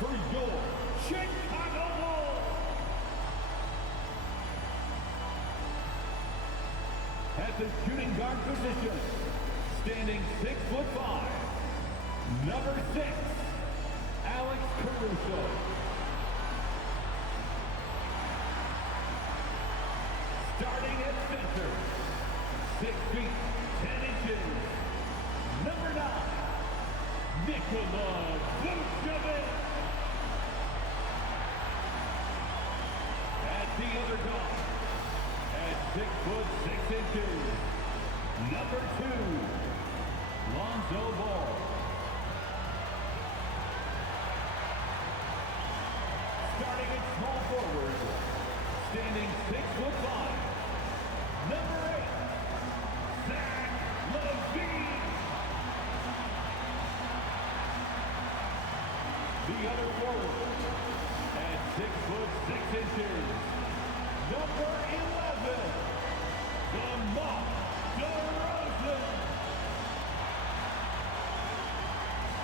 for your Chicago Bulls. At the shooting guard position, standing 6'5", number 6, Alex Caruso. Starting at center, 6 feet, 10 inches, number 9, Nikola Vucevic. At the other guard, at 6'6", number 2, Lonzo Ball. Starting at small forward, standing 6'5", number 8, Zach LaVine. The other forward, at 6'6", number 11, DeMar DeRozan.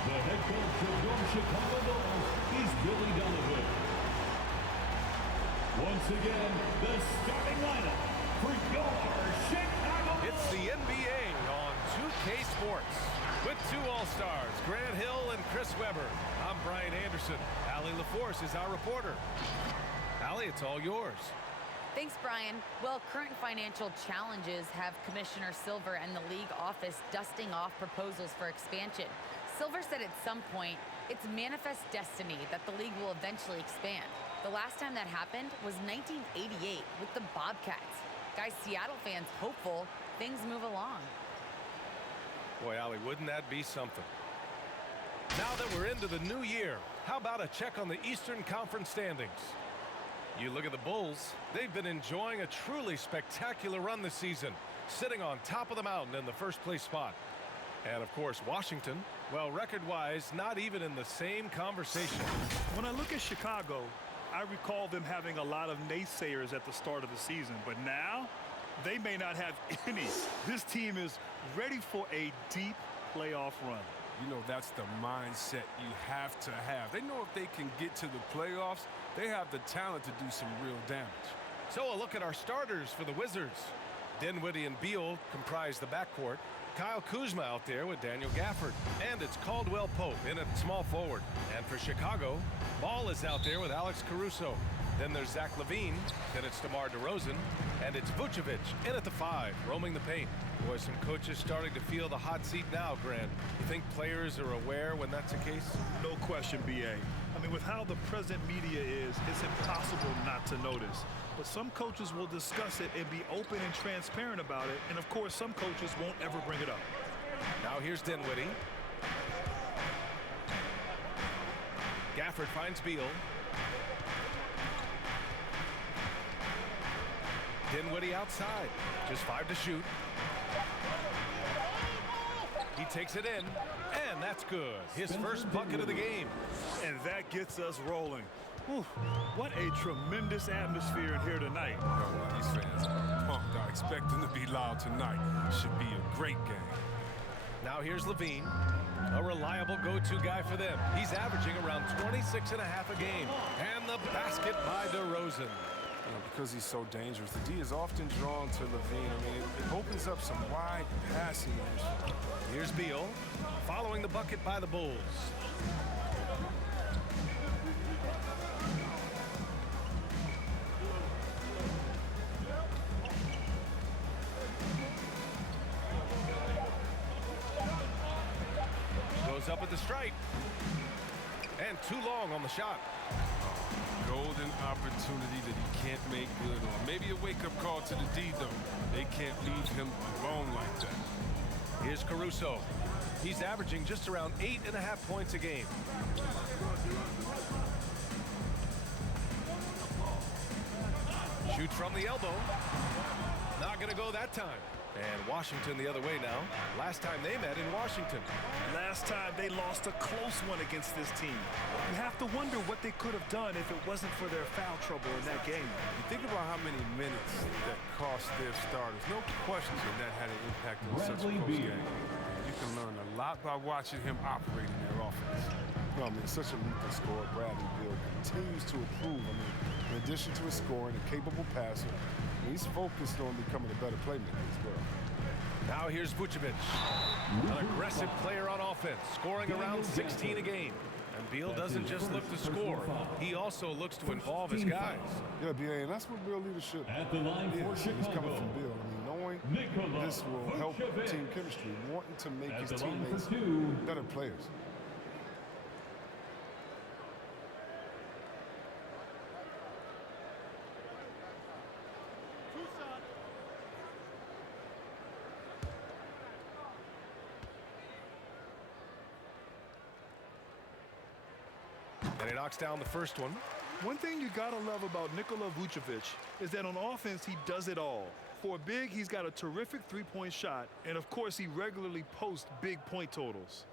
The head coach of your Chicago Bulls is Billy Donovan. Once again, the starting lineup for your Chicago Bulls. It's the NBA on 2K Sports with 2 All-Stars, Grant Hill and Chris Webber. I'm Brian Anderson. Allie LaForce is our reporter. Allie, it's all yours. Thanks, Brian. Well, current financial challenges have Commissioner Silver and the league office dusting off proposals for expansion. Silver said at some point, it's manifest destiny that the league will eventually expand. The last time that happened was 1988 with the Bobcats. Guys, Seattle fans hopeful things move along. Boy, Allie, wouldn't that be something? Now that we're into the new year, how about a check on the Eastern Conference standings? You look at the Bulls, they've been enjoying a truly spectacular run this season, sitting on top of the mountain in the first place spot. And of course, Washington, well, record-wise, not even in the same conversation. When I look at Chicago, I recall them having a lot of naysayers at the start of the season, but now they may not have any. This team is ready for a deep playoff run. You know, that's the mindset you have to have. They know if they can get to the playoffs, they have the talent to do some real damage. So a look at our starters for the Wizards. Dinwiddie and Beal comprise the backcourt. Kyle Kuzma out there with Daniel Gafford. And it's Caldwell Pope in at small forward. And for Chicago, Ball is out there with Alex Caruso. Then there's Zach LaVine. Then it's DeMar DeRozan. And it's Vucevic in at the 5, roaming the paint. Boy, some coaches starting to feel the hot seat now, Grant. You think players are aware when that's the case? No question, B.A. I mean, with how the present media is, it's impossible not to notice. But some coaches will discuss it and be open and transparent about it. And, of course, some coaches won't ever bring it up. Now here's Dinwiddie. Gafford finds Beal. Dinwiddie outside. Just 5 to shoot. He takes it in, and that's good. His first bucket of the game. And that gets us rolling. Whew, what a tremendous atmosphere in here tonight. Oh, these fans are pumped. I expect them to be loud tonight. Should be a great game. Now here's LaVine, a reliable go-to guy for them. He's averaging around 26.5 a game. And the basket by DeRozan. You know, because he's so dangerous, the D is often drawn to LaVine. I mean, it opens up some wide passing lanes. Here's Beal, following the bucket by the Bulls. Goes up at the stripe. And too long on the shot. Golden opportunity that he can't make good on. Maybe a wake-up call to the D, though. They can't leave him alone like that. Here's Caruso. He's averaging just around 8.5 points a game. Shoots from the elbow. Not going to go that time. And Washington the other way now. Last time they met in Washington. Last time they lost a close one against this team. You have to wonder what they could have done if it wasn't for their foul trouble in that game. You think about how many minutes that cost their starters. No question that had an impact on such a close game. You can learn a lot by watching him operate in their offense. No, I mean, it's such a lethal scorer. Bradley Beal continues to improve. I mean, in addition to his scoring, a capable passer, he's focused on becoming a better playmaker as well. Now here's Vucevic, an aggressive player on offense, scoring around 16 a game. And Beal doesn't just look to score, he also looks to involve his guys. Yeah, BA, and that's what real leadership At the line for is. He's coming Chicago, from Beal. I mean, knowing this will help team chemistry, wanting to make At his the line for teammates two, better players. And he knocks down the first one. One thing you gotta love about Nikola Vucevic is that on offense, he does it all. For a big, he's got a terrific three-point shot, and of course, he regularly posts big point totals.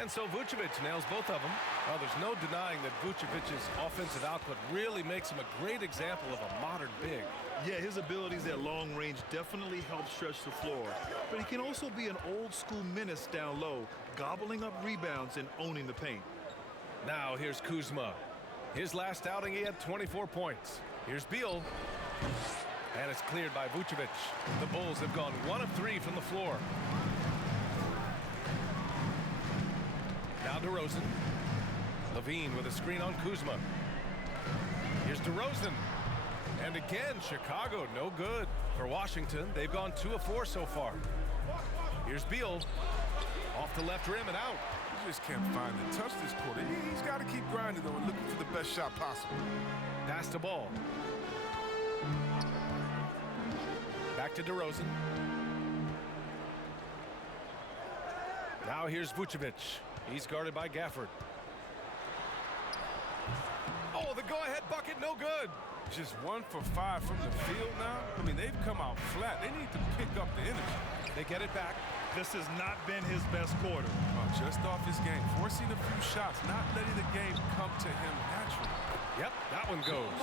And so Vucevic nails both of them. Well, there's no denying that Vucevic's offensive output really makes him a great example of a modern big. Yeah, his abilities at long range definitely help stretch the floor. But he can also be an old-school menace down low, gobbling up rebounds and owning the paint. Now here's Kuzma. His last outing, he had 24 points. Here's Beal. And it's cleared by Vucevic. The Bulls have gone 1 of 3 from the floor. Now DeRozan. Levine with a screen on Kuzma. Here's DeRozan. And again, Chicago, no good. For Washington, they've gone 2 of 4 so far. Here's Beal. Off the left rim and out. He just can't find the touch this quarter. He's got to keep grinding, though, and looking for the best shot possible. Pass the ball. Back to DeRozan. Now here's Vucevic. He's guarded by Gafford. Oh, the go-ahead bucket, no good. Just 1 for 5 from the field now. I mean, they've come out flat. They need to pick up the energy. They get it back. This has not been his best quarter. Just off his game, forcing a few shots, not letting the game come to him naturally. Yep, that one goes.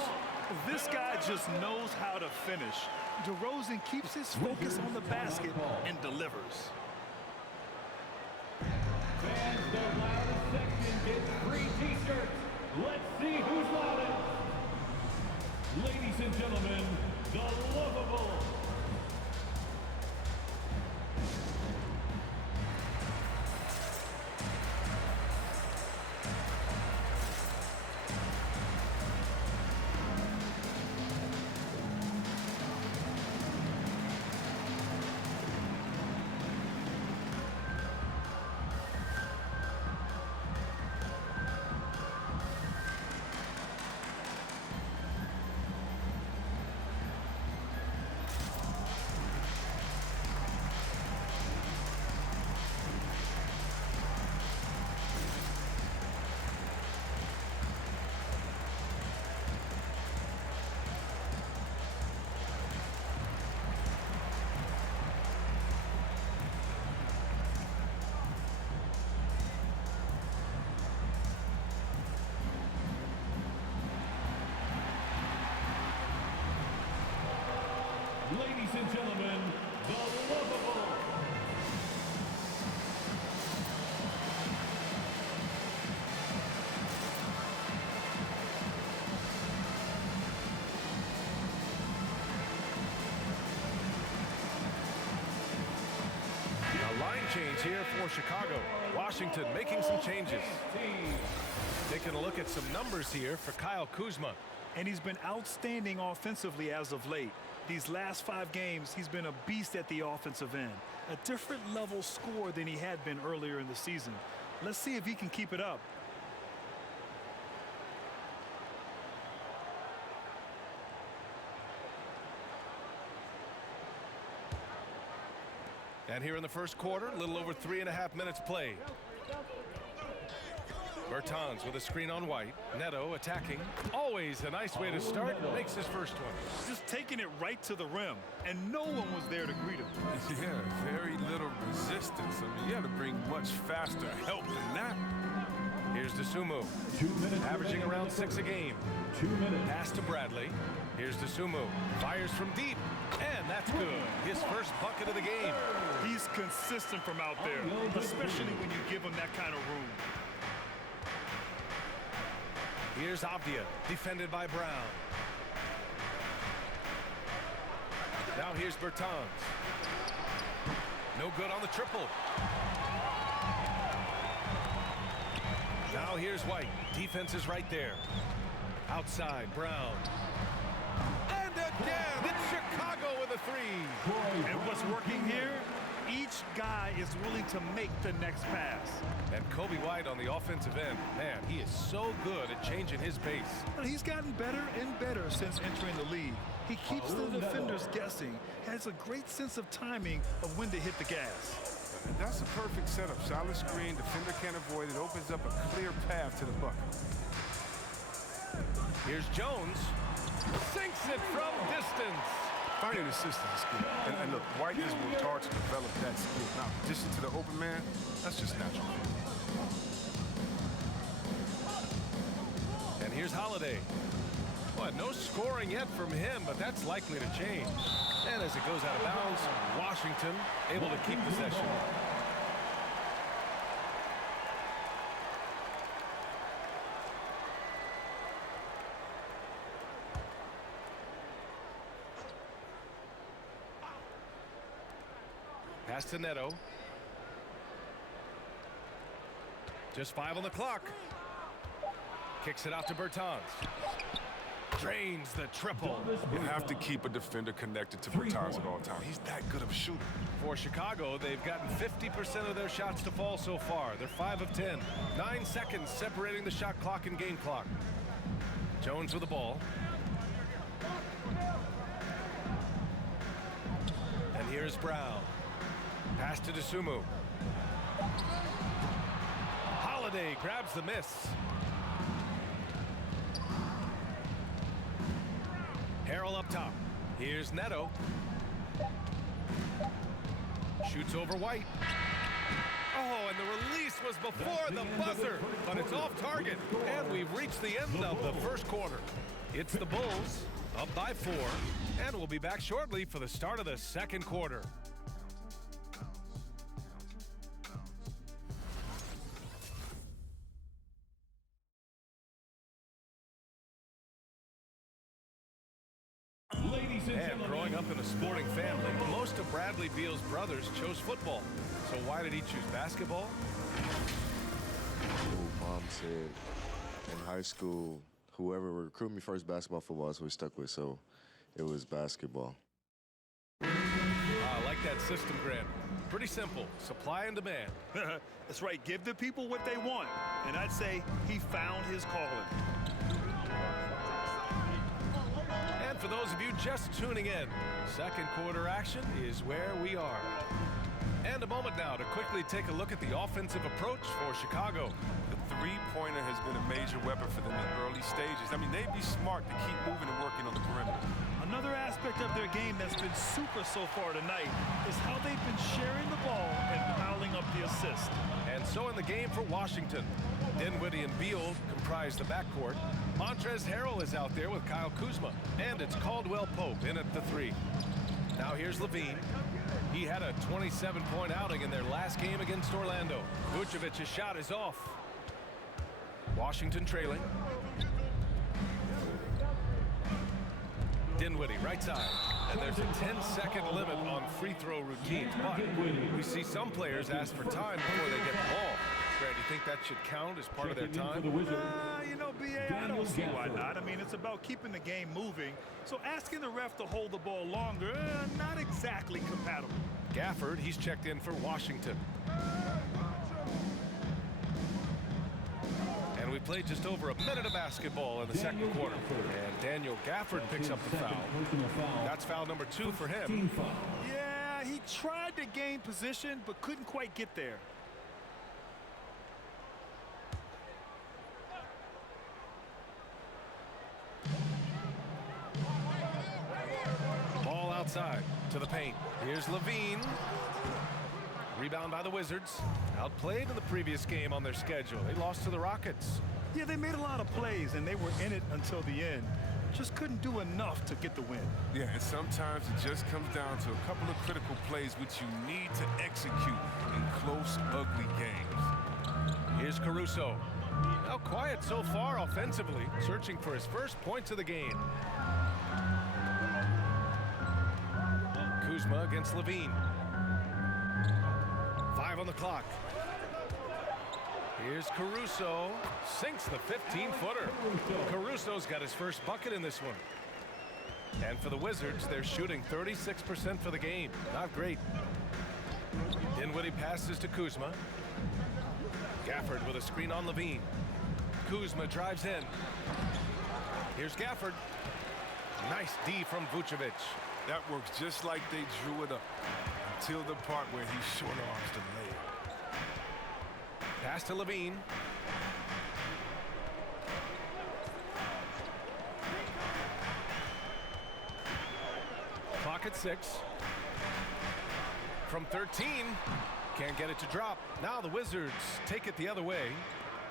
This guy just knows how to finish. DeRozan keeps his focus on the basket and delivers. fans, the loudest section gets free t-shirts. Let's see who's loudest. Ladies and gentlemen, the lovable. Ladies and gentlemen, the lovable. A line change here for Chicago. Washington making some changes. Taking a look at some numbers here for Kyle Kuzma. And he's been outstanding offensively as of late. These last 5 games, he's been a beast at the offensive end. A different level score than he had been earlier in the season. Let's see if he can keep it up. And here in the first quarter, a little over 3.5 minutes played. Bertans with a screen on White. Neto attacking. Always a nice way to start. Makes his first one. Just taking it right to the rim, and no one was there to greet him. Yeah, very little resistance. I mean, you had to bring much faster help than that. Here's Here's DeSumo. 2 minutes. Averaging around 6 a game. 2 minutes. Pass to Bradley. Here's DeSumo. Fires from deep. And that's good. His first bucket of the game. He's consistent from out there, especially when you give him that kind of room. Here's Avdia, defended by Brown. Now here's Bertans. No good on the triple. Now here's White. Defense is right there. Outside, Brown. And again, it's Chicago with a three. And what's working here? Each guy is willing to make the next pass. And Kobe White on the offensive end. Man, he is so good at changing his pace. Well, he's gotten better and better since entering the league. He keeps the defenders guessing, has a great sense of timing of when to hit the gas. And that's a perfect setup. Solid screen, defender can't avoid it. Opens up a clear path to the bucket. Here's Jones. Sinks it from distance. Finding assists is a skill. And look, White has worked hard to develop that skill. Now, addition to the open man, that's just natural. And here's Holiday. Well, no scoring yet from him, but that's likely to change. And as it goes out of bounds, Washington able to keep possession. Pass to Neto. Just 5 on the clock. Kicks it out to Bertans. Drains the triple. You have to keep a defender connected to Bertans at all times. He's that good of a shooter. For Chicago, they've gotten 50% of their shots to fall so far. They're 5 of 10. 9 seconds separating the shot clock and game clock. Jones with the ball. And here's Brown. Pass to DeSumo. Holiday grabs the miss. Harrell up top. Here's Neto. Shoots over White. Oh, and the release was before the buzzer, but it's off target. And we've reached the end of the first quarter. It's the Bulls up by 4, and we'll be back shortly for the start of the second quarter. And growing up in a sporting family, most of Bradley Beal's brothers chose football. So why did he choose basketball? Mom said in high school, whoever would recruit me first, basketball, football, that's what we stuck with. So it was basketball. I like that system, Grant. Pretty simple, supply and demand. That's right, give the people what they want. And I'd say he found his calling. For those of you just tuning in, second quarter action is where we are. And a moment now to quickly take a look at the offensive approach for Chicago. The three-pointer has been a major weapon for them in early stages. I mean, they'd be smart to keep moving and working on the perimeter. Another aspect of their game that's been super so far tonight is how they've been sharing the ball and piling up the assist. And so in the game for Washington, Dinwiddie and Beal comprise the backcourt. Montrezl Harrell is out there with Kyle Kuzma. And it's Caldwell Pope in at the 3. Now here's Levine. He had a 27-point outing in their last game against Orlando. Vucevic's shot is off. Washington trailing. Dinwiddie, right side. And there's a 10-second limit on free throw routines. But we see some players ask for time before they get the ball. Grant, do you think that should count as part of their time? You know, B.A., I don't see why not. I mean, it's about keeping the game moving. So asking the ref to hold the ball longer, not exactly compatible. Gafford, he's checked in for Washington. And we played just over a minute of basketball in the second quarter. And Daniel Gafford picks up the foul. That's foul number 2 for him. Yeah, he tried to gain position, but couldn't quite get there. Ball Outside to the paint. Here's Levine. Rebound by the Wizards. Outplayed in the previous game on their schedule. They lost to the Rockets. Yeah, they made a lot of plays, and they were in it until the end. Just couldn't do enough to get the win. Yeah, and sometimes it just comes down to a couple of critical plays which you need to execute in close, ugly games. Here's Caruso. Now quiet so far offensively, searching for his first points of the game. Kuzma against Levine. 5 on the clock. Here's Caruso. Sinks the 15-footer. Caruso's got his first bucket in this one. And for the Wizards, they're shooting 36% for the game. Not great. Dinwiddie passes to Kuzma. Gafford with a screen on Levine. Kuzma drives in. Here's Gafford. Nice D from Vucevic. That works just like they drew it up until the part where he short arms the layup. Pass to Levine. Clock at 6. From 13. Can't get it to drop. Now the Wizards take it the other way.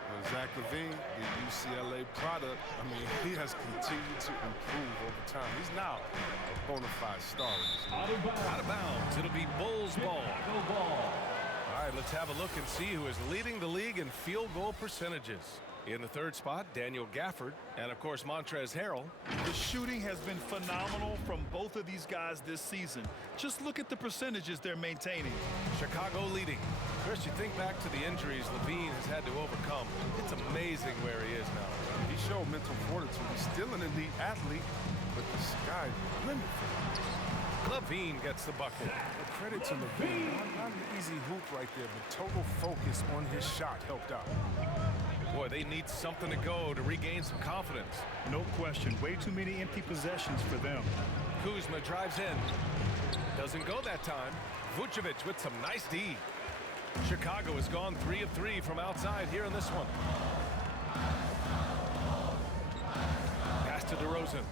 Well, Zach LaVine, the UCLA product, I mean, he has continued to improve over time. He's now a bona fide star. Out of bounds. It'll be Bulls ball. All right, let's have a look and see who is leading the league in field goal percentages. In the third spot, Daniel Gafford, and of course Montrezl Harrell. The shooting has been phenomenal from both of these guys this season. Just look at the percentages they're maintaining. Chicago leading. Chris, you think back to the injuries Levine has had to overcome. It's amazing where he is now. He showed mental fortitude. He's still an elite athlete, but the sky's the limit for him. Levine gets the bucket. Well, credit to Levine. Not an easy hoop right there, but total focus on his shot helped out. Boy, they need something to go to regain some confidence. No question. Way too many empty possessions for them. Kuzma drives in. Doesn't go that time. Vucevic with some nice D. Chicago has gone 3 of 3 from outside here in this one. Pass to DeRozan.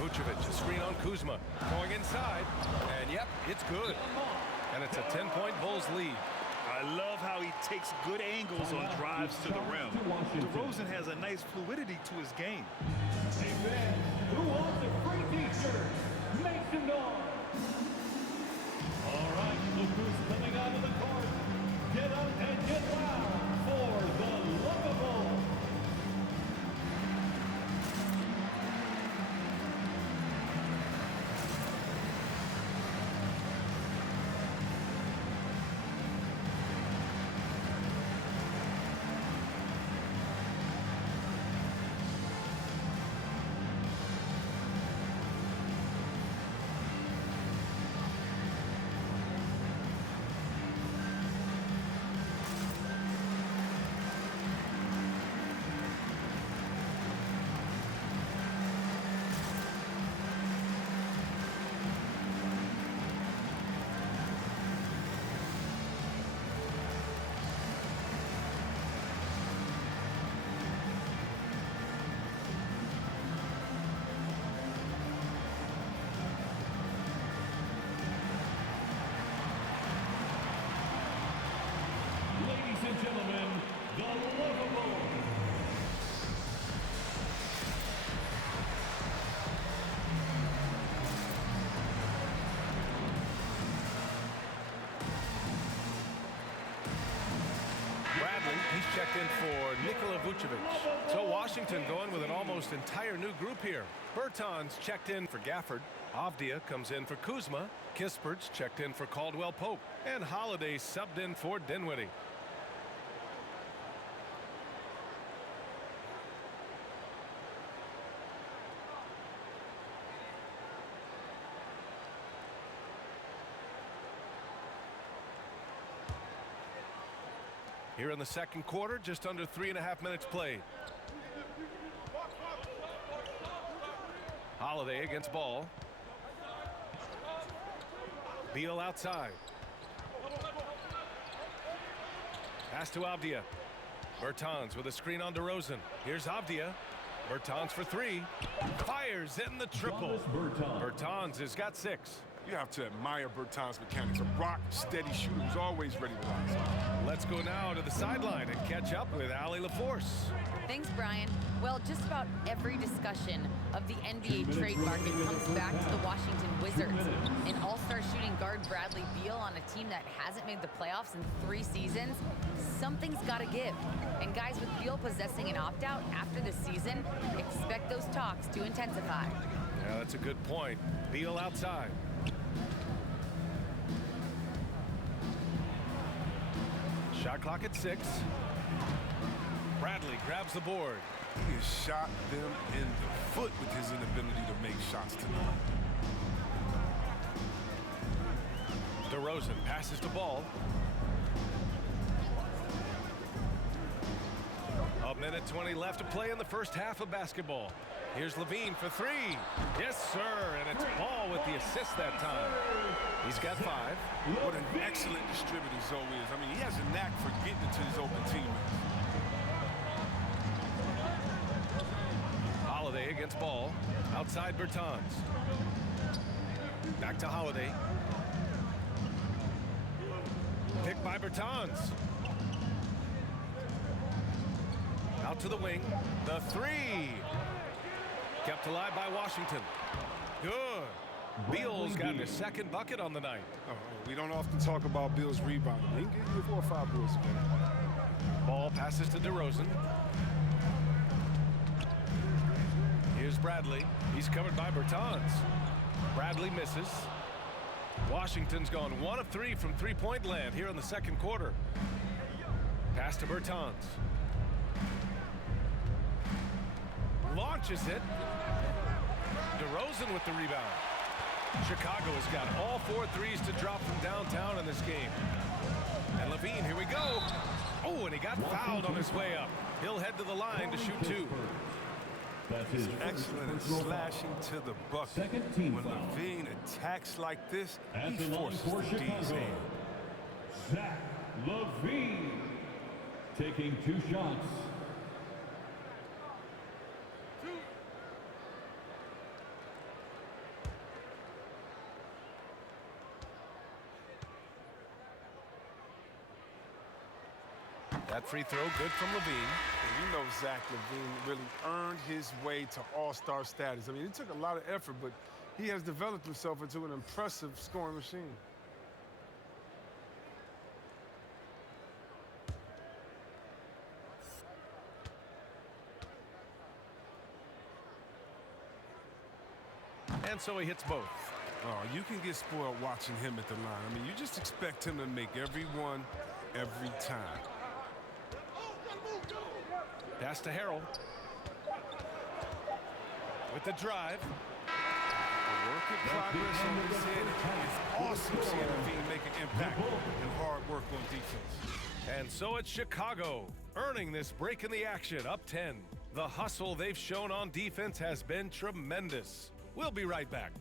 Vucevic, a screen on Kuzma. Going inside. And yep, it's good. And it's a 10-point Bulls lead. I love how he takes good angles on drives to the rim. DeRozan has a nice fluidity to his game. Hey fans, who wants a free t-shirt? Make some noise. All right, look who's coming out of the court. Get up and get loud for the lovable. Ladies and gentlemen, the lovable. Bradley, he's checked in for Nikola Vucevic. So Washington going with an almost entire new group here. Bertans checked in for Gafford. Avdia comes in for Kuzma. Kispert's checked in for Caldwell Pope. And Holiday subbed in for Dinwiddie. Here in the second quarter, just under 3.5 minutes played. Holiday against Ball. Beal outside. Pass to Avdia. Bertans with a screen on DeRozan. Here's Avdia. Bertans for 3. Fires in the triple. Bertans has got 6. You have to admire Bertan's mechanics. A rock-steady shooter who's always ready to rise up. Let's go now to the sideline and catch up with Allie LaForce. Thanks, Brian. Well, just about every discussion of the NBA trade market comes back to the Washington Wizards. An all-star shooting guard Bradley Beal on a team that hasn't made the playoffs in 3 seasons. Something's got to give. And guys, with Beal possessing an opt-out after the season, expect those talks to intensify. Yeah, that's a good point. Beal outside. Shot clock at 6. Bradley grabs the board. He has shot them in the foot with his inability to make shots tonight. DeRozan passes the ball. A minute 20 left to play in the first half of basketball. Here's Levine for 3. Yes, sir, and it's Ball with the assist that time. He's got 5. What an excellent distributor Zoe is. I mean, he has a knack for getting it to his open teammates. Holiday against Ball. Outside Bertans. Back to Holiday. Picked by Bertans. Out to the wing. The 3. Kept alive by Washington. Good. Beal's got his second bucket on the night. We don't often talk about Beal's rebounding. He can give you 4 or 5 boards a game. Ball passes to DeRozan. Here's Bradley. He's covered by Bertans. Bradley misses. Washington's gone 1 of 3 from three-point land here in the second quarter. Pass to Bertans. Launches it. DeRozan with the rebound. Chicago has got all 4 threes to drop from downtown in this game. And Levine, here we go. Oh, and he got fouled on his way up. He'll head to the line to shoot 2. He's excellent at slashing to the bucket. When Levine attacks like this, he forces the D's hand. Zach LaVine taking 2 shots. That free throw good from Levine. And you know Zach LaVine really earned his way to all-star status. I mean, it took a lot of effort, but he has developed himself into an impressive scoring machine. And so he hits both. Oh, you can get spoiled watching him at the line. I mean, you just expect him to make every one, every time. Pass to Harrell. With the drive. The work in progress on his head. It's awesome seeing Levine make an impact and hard work on defense. And so it's Chicago, earning this break in the action, up 10. The hustle they've shown on defense has been tremendous. We'll be right back.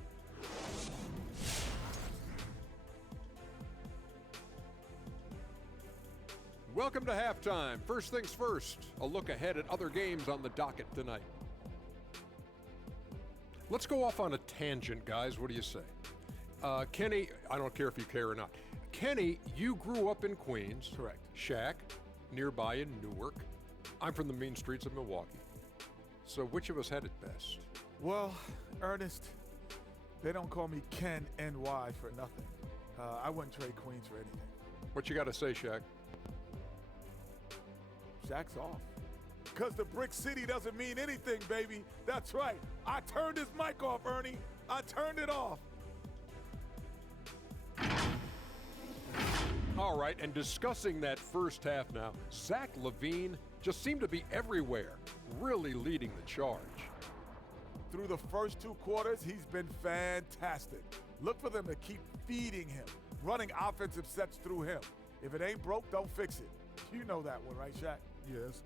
Welcome to halftime. First things first, a look ahead at other games on the docket tonight. Let's go off on a tangent, guys. What do you say? Kenny, I don't care if you care or not. Kenny, you grew up in Queens. Correct. Shaq, nearby in Newark. I'm from the mean streets of Milwaukee. So which of us had it best? Well, Ernest, they don't call me Ken NY for nothing. I wouldn't trade Queens for anything. What you got to say, Shaq? Shaq's off. Because the Brick City doesn't mean anything, baby. That's right. I turned his mic off, Ernie. I turned it off. All right, and discussing that first half now, Zach LaVine just seemed to be everywhere, really leading the charge. Through the first 2 quarters, he's been fantastic. Look for them to keep feeding him, running offensive sets through him. If it ain't broke, don't fix it. You know that one, right, Shaq? Yes.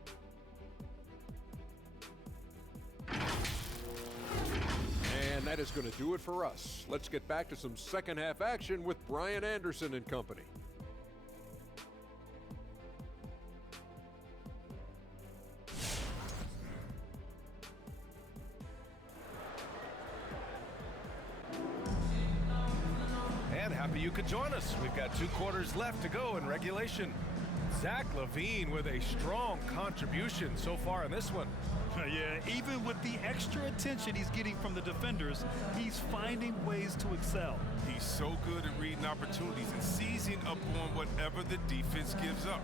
And that is going to do it for us. Let's get back to some second half action with Brian Anderson and company. happy you could join us. We've got 2 quarters left to go in regulation. Zach LaVine with a strong contribution so far in this one. Yeah, even with the extra attention he's getting from the defenders, he's finding ways to excel. He's so good at reading opportunities and seizing up on whatever the defense gives up.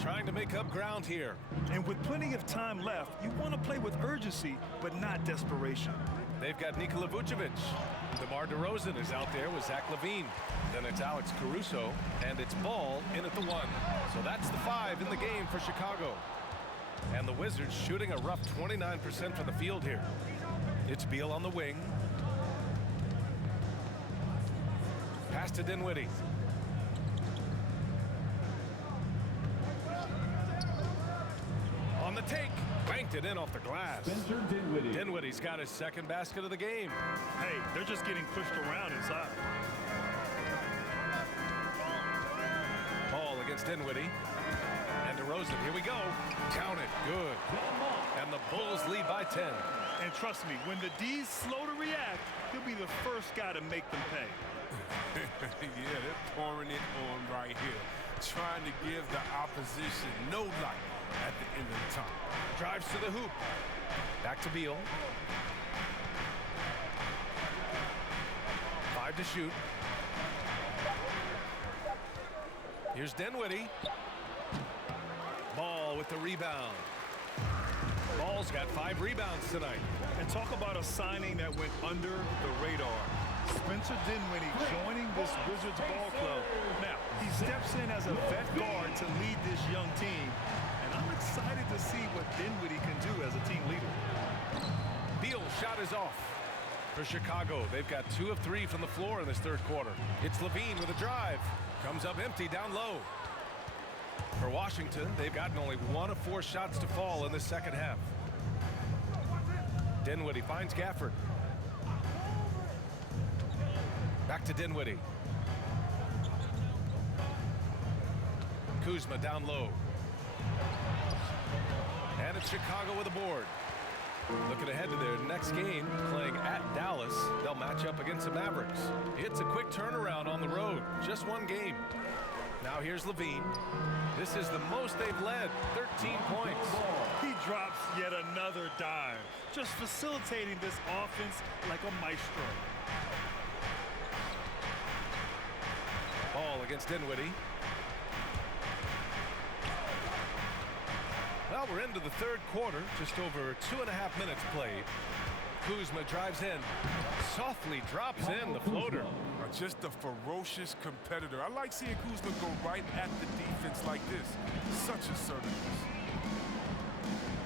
Trying to make up ground here. And with plenty of time left, you want to play with urgency, but not desperation. They've got Nikola Vucevic. DeMar DeRozan is out there with Zach LaVine. Then it's Alex Caruso, and it's Ball in at the 1. So that's the 5 in the game for Chicago. And the Wizards shooting a rough 29% from the field here. It's Beal on the wing. Pass to Dinwiddie. On the take. Banked it in off the glass. Spencer Dinwiddie. Dinwiddie's got his 2nd basket of the game. Hey, they're just getting pushed around inside. Ball against Dinwiddie. And DeRozan, here we go. Count it, good. And the Bulls lead by 10. And trust me, when the D's slow to react, he'll be the first guy to make them pay. Yeah, they're pouring it on right here. Trying to give the opposition no light at the end of the time. Drives to the hoop. Back to Beal. 5 to shoot. Here's Dinwiddie. Ball with the rebound. Ball's got 5 rebounds tonight. And talk about a signing that went under the radar. Spencer Dinwiddie joining this Wizards ball club. Now, he steps in as a vet guard to lead this young team. And I'm excited to see what Dinwiddie can do as a team leader. Beal's shot is off. For Chicago, they've got 2 of 3 from the floor in this 3rd quarter. It's LaVine with a drive. Comes up empty down low. For Washington, they've gotten only 1 of 4 shots to fall in the 2nd half. Dinwiddie finds Gafford. Back to Dinwiddie. Kuzma down low. And it's Chicago with a board. Looking ahead to their next game, playing at Dallas. They'll match up against the Mavericks. It's a quick turnaround on the road. Just 1 game. Now here's LaVine. This is the most they've led, 13 points. He drops yet another dime, just facilitating this offense like a maestro. Ball against Dinwiddie. Well, we're into the 3rd quarter, just over 2.5 minutes played. Kuzma drives in, softly drops in the floater. Just a ferocious competitor. I like seeing Kuzma go right at the defense like this. Such assertiveness.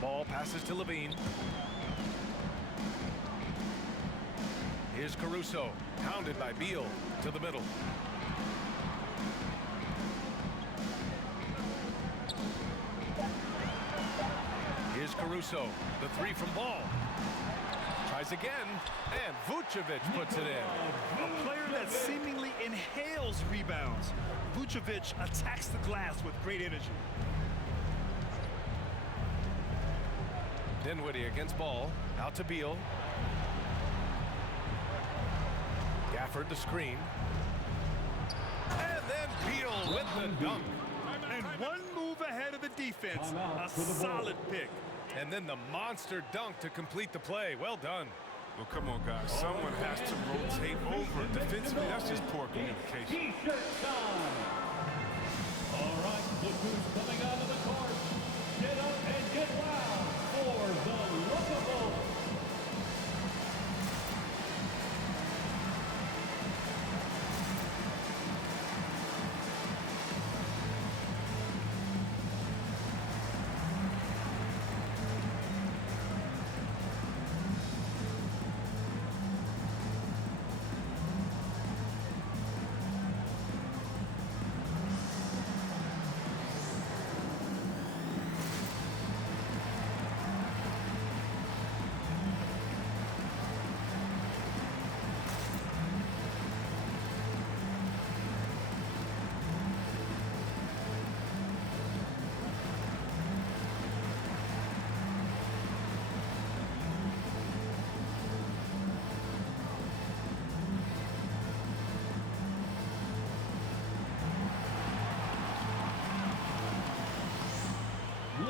Ball passes to LaVine. Here's Caruso, pounded by Beal to the middle. Here's Caruso, the 3 from Ball. Tries again, and Vucevic puts it in. A player that seemingly inhales rebounds. Vucevic attacks the glass with great energy. Dinwiddie against Ball, out to Beal. Gafford the screen. And then Beal with the dunk. And 1 move ahead of the defense. A solid pick. And then the monster dunk to complete the play. Well done. Well, come on, guys. Someone has to rotate over. Defensively, that's just poor communication. T-shirt time. All right, look who's coming out of the court. Get up and get loud for the Lookables.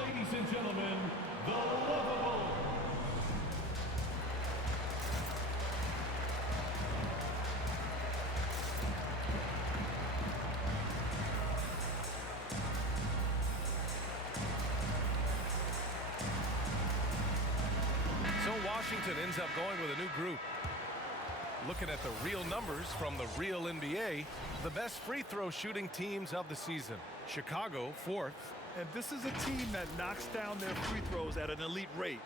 ladies and gentlemen, the lovable. So Washington ends up going with a new group. Looking at the real numbers from the real NBA, the best free throw shooting teams of the season. Chicago, 4th. And this is a team that knocks down their free throws at an elite rate.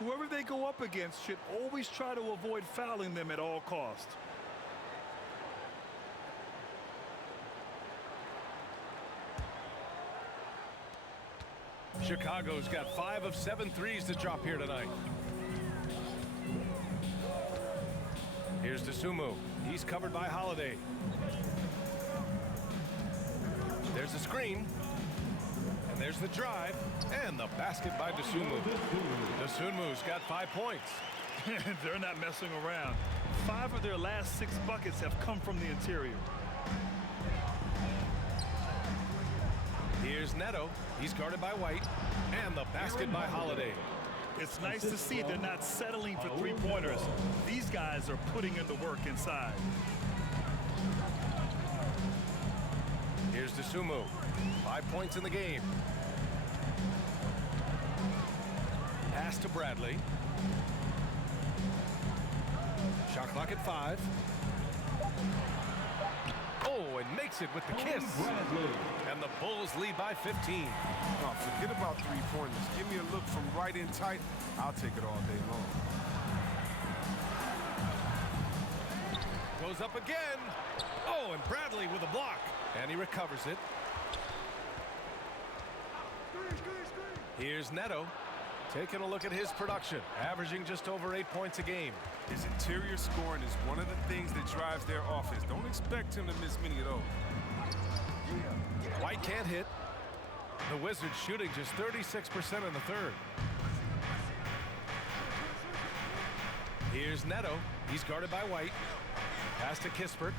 Whoever they go up against should always try to avoid fouling them at all costs. Chicago's got 5 of 7 threes to drop here tonight. Here's Dosunmu. He's covered by Holiday. There's the screen. And there's the drive. And the basket by Dosunmu. Dosunmu's got 5 points. They're not messing around. 5 of their last 6 buckets have come from the interior. Here's Neto. He's guarded by White. And the basket by Holiday. It's nice to see they're not settling for three-pointers. These guys are putting in the work inside. Here's Dosunmu. 5 points in the game. Pass to Bradley. Shot clock at 5. Oh, and makes it with the kiss. And the Bulls lead by 15. Oh, forget about three-pointers. Give me a look from right in tight. I'll take it all day long. Goes up again. Oh, and Bradley with a block. And he recovers it. Here's Neto. Taking a look at his production, averaging just over 8 points a game. His interior scoring is one of the things that drives their offense. Don't expect him to miss many of those. White can't hit. The Wizards shooting just 36% in the third. Here's Neto. He's guarded by White. Pass to Kispert.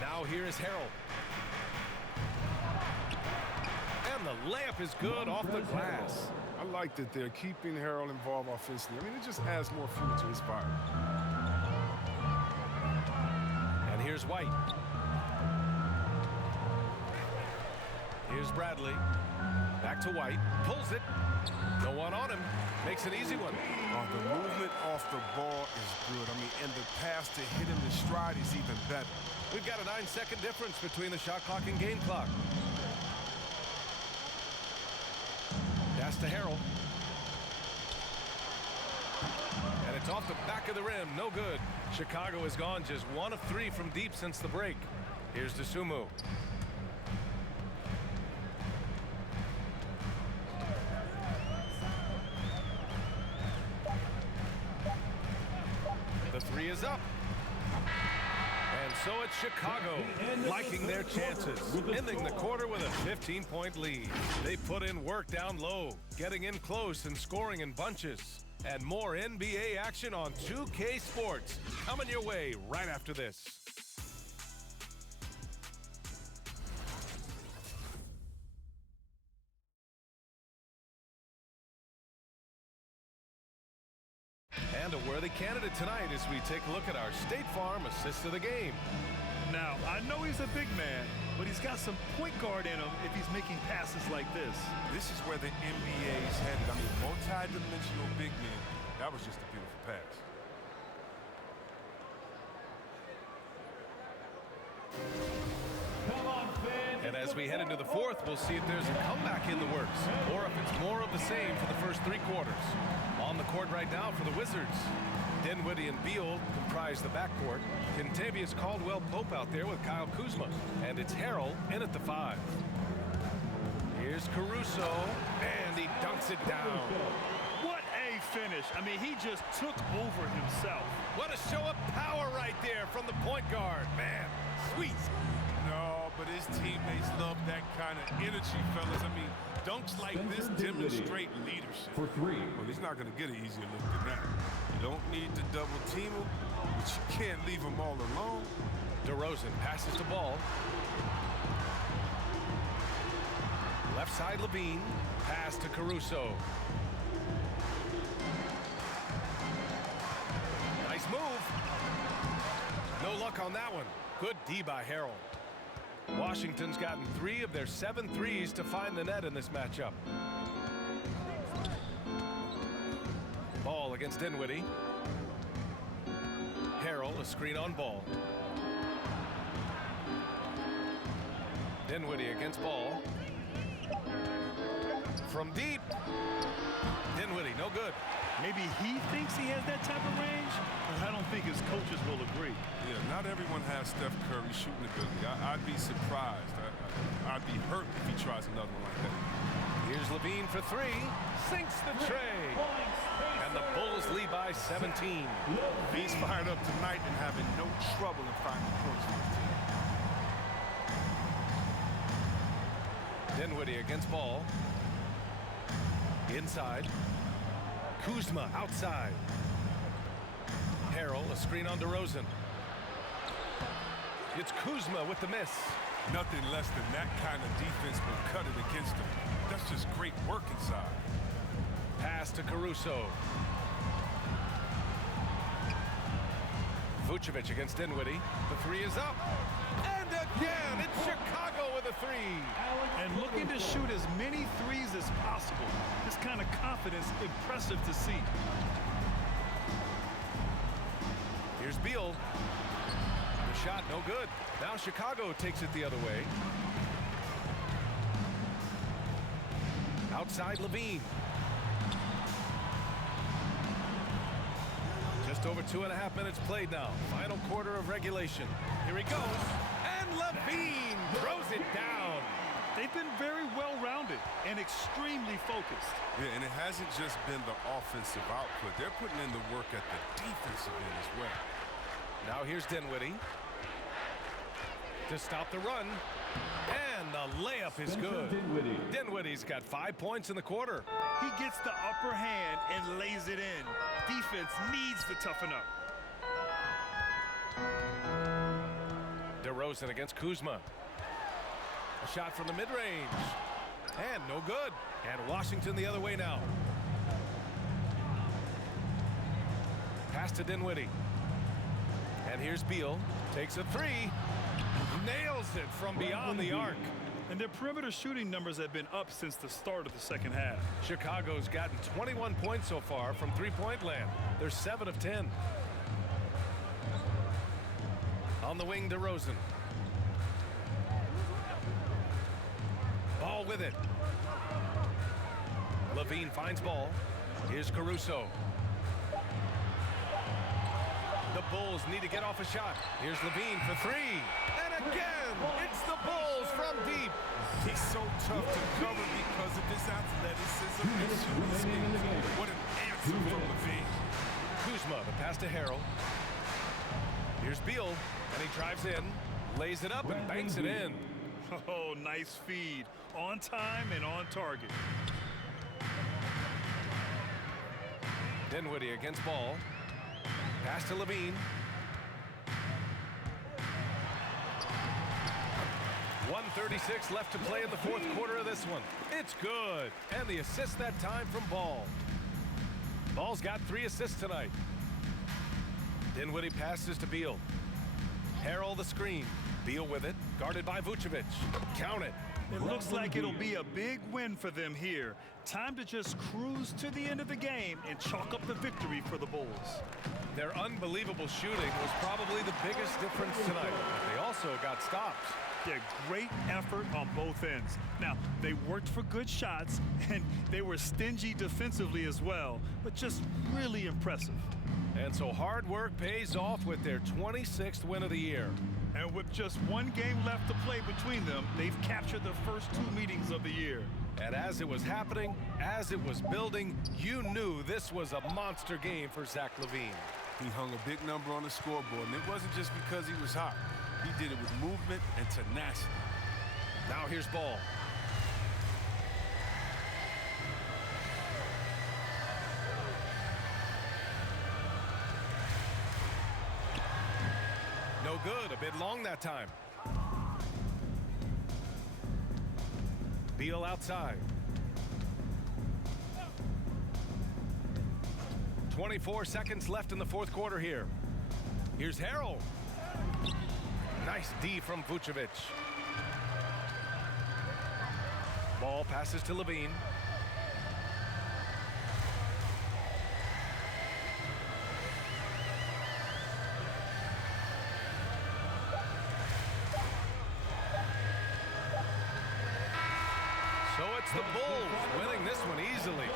Now here is Harrell. And the layup is good off the glass. I like that they're keeping Harrell involved offensively. I mean, it just adds more fuel to his fire. And here's White. Here's Bradley. Back to White. Pulls it. No one on him. Makes an easy one. Oh, the movement off the ball is good. I mean, and the pass to hit him in stride is even better. We've got a 9-second difference between the shot clock and game clock. Pass to Harrell. And it's off the back of the rim. No good. Chicago has gone just 1 of 3 from deep since the break. Here's Dosunmu. The 3 is up. And so it's Chicago liking their chances, ending the quarter with a 15-point lead. They put in work down low, getting in close and scoring in bunches. And more NBA action on 2K Sports coming your way right after this. And a worthy candidate tonight as we take a look at our State Farm assist of the game. Now, I know he's a big man, but he's got some point guard in him if he's making passes like this. This is where the NBA is headed. I mean, multi-dimensional big men. That was just a beautiful pass. Come on, fans. And as we head into the fourth, we'll see if there's a comeback in the works or if it's more of the same for the first 3 quarters. On the court right now for the Wizards, Dinwiddie and Beal comprise the backcourt. Kentavious Caldwell-Pope out there with Kyle Kuzma. And it's Harrell in at the 5. Here's Caruso, and he dunks it down. What a finish. I mean, he just took over himself. What a show of power right there from the point guard. Man, sweet. No, but his teammates love that kind of energy, fellas. I mean, dunks like this demonstrate leadership. For 3. Well, he's not going to get an easier look than that. You don't need to double team him, but you can't leave him all alone. DeRozan passes the ball. Left side, Levine. Pass to Caruso. Nice move. No luck on that one. Good D by Harrell. Washington's gotten 3 of their 7 threes to find the net in this matchup. Ball against Dinwiddie. Harrell, a screen on Ball. Dinwiddie against Ball. From deep. Dinwiddie, no good. Maybe he thinks he has that type of range, but I don't think his coaches will agree. Yeah, not everyone has Steph Curry shooting ability. I'd be surprised. I'd be hurt if he tries another one like that. Here's Levine for 3. Sinks the tray. And the Bulls lead by 17. He's fired up tonight and having no trouble in finding points for his team. Dinwiddie against Ball. Inside. Kuzma outside. Harrell, a screen on DeRozan. It's Kuzma with the miss. Nothing less than that kind of defense will cut it against him. That's just great work inside. Pass to Caruso. Vucevic against Dinwiddie. The 3 is up. And again, it's Chicago with a 3. And looking to shoot as many threes as possible. This kind of confidence, impressive to see. Here's Beal. The shot, no good. Now Chicago takes it the other way. Outside Levine. Just over 2.5 minutes played now. Final quarter of regulation. Here he goes. And Levine throws it down. They've been very well-rounded and extremely focused. Yeah, and it hasn't just been the offensive output. They're putting in the work at the defensive end as well. Now here's Dinwiddie. To stop the run. And the layup is good. Dinwiddie's got 5 points in the quarter. He gets the upper hand and lays it in. Defense needs to toughen up. DeRozan against Kuzma. A shot from the mid-range. And no good. And Washington the other way now. Pass to Dinwiddie. And here's Beal. Takes a 3. Nails it from beyond the arc. And their perimeter shooting numbers have been up since the start of the second half. Chicago's gotten 21 points so far from three-point land. They're 7 of 10. On the wing, DeRozan. Ball with it. Levine finds Ball. Here's Caruso. The Bulls need to get off a shot. Here's Levine for 3. And again, it's the Bulls from deep. He's so tough to cover because of his athleticism and shooting skills. What an answer from Levine. Kuzma, the pass to Harrell. Here's Beal, and he drives in, lays it up, and banks it in. Oh, nice feed. On time and on target. Dinwiddie against Ball. Pass to Levine. 1:36 left to play in the fourth quarter of this one. It's good. And the assist that time from Ball. Ball's got 3 assists tonight. Dinwiddie passes to Beal. Harrell the screen. Beal with it. Guarded by Vucevic. Count it. It looks like it'll be a big win for them here. Time to just cruise to the end of the game and chalk up the victory for the Bulls. Their unbelievable shooting was probably the biggest difference tonight. But they also got stops. Yeah, great effort on both ends. Now, they worked for good shots, and they were stingy defensively as well, but just really impressive. And so hard work pays off with their 26th win of the year. And with just one game left to play between them, they've captured the first 2 meetings of the year. And as it was happening, as it was building, you knew this was a monster game for Zach LaVine. He hung a big number on the scoreboard, and it wasn't just because he was hot. He did it with movement and tenacity. Now here's Ball. No good, a bit long that time. Beal outside. 24 seconds left in the fourth quarter here. Here's Harrell. Nice D from Vucevic. Ball passes to Levine. So it's the Bulls winning this one easily.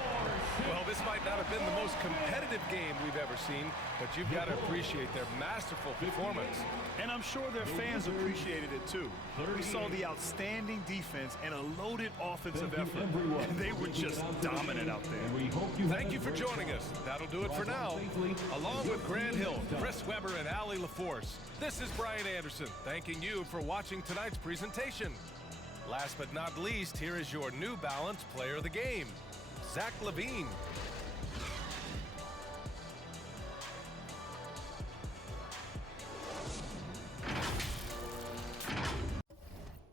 Well, this might not have been the most competitive game we've ever seen, but you've got to appreciate their masterful performance. And I'm sure their fans appreciated it too. We saw the outstanding defense and a loaded offensive effort. And they were just dominant out there. Thank you for joining us. That'll do it for now. Along with Grant Hill, Chris Webber, and Allie LaForce, this is Brian Anderson, thanking you for watching tonight's presentation. Last but not least, here is your New Balance Player of the Game, Zach LaVine.